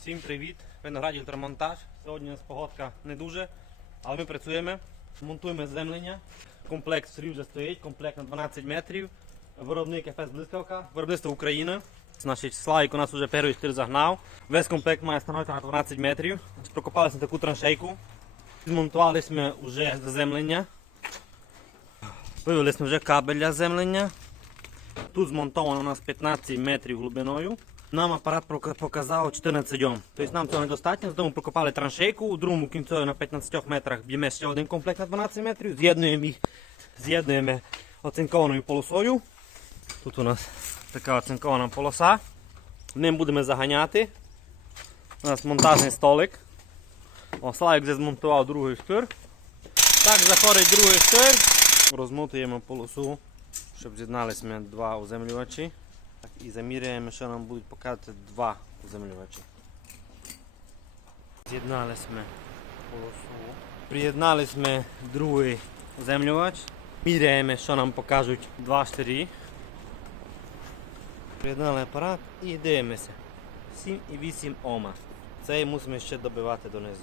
Всім привіт! Виноград електромонтаж. Сьогодні у нас погодка не дуже, але ми працюємо. Монтуємо землення. Комплект срів вже стоїть, комплект на 12 метрів. Виробник ФС Блискавка, виробництво України. Значить, Славік у нас вже перший штир загнав. Весь комплект має становити на 12 метрів. Прокопалися на таку траншейку. Змонтували ми вже заземлення. Вивели вже кабель для землення. Тут змонтовано у нас 15 метрів глибиною. Нам апарат показав 14 дьом. Тобто нам цього недостатньо, тому прокопали траншейку. У другому кінцю на 15 метрах б'ємо ще один комплект на 12 метрів. З'єднуємо їх, з'єднуємо оцинкованою полосою. Тут у нас така оцинкована полоса. Ним будемо заганяти. У нас монтажний столик. О, Славик вже змонтував другий штир. Так заходить другий штир. Розмотуємо полосу, щоб з'єдналися два уземлювачі. І заміряємо, що нам будуть показувати два уземлювачі. З'єдналися ми полосу. Приєдналися ми другий уземлювач. Міряємо, що нам покажуть два штирі. Приєднали апарат і дивимося. 7,8 Ома. Це мусимо ще добивати донизу.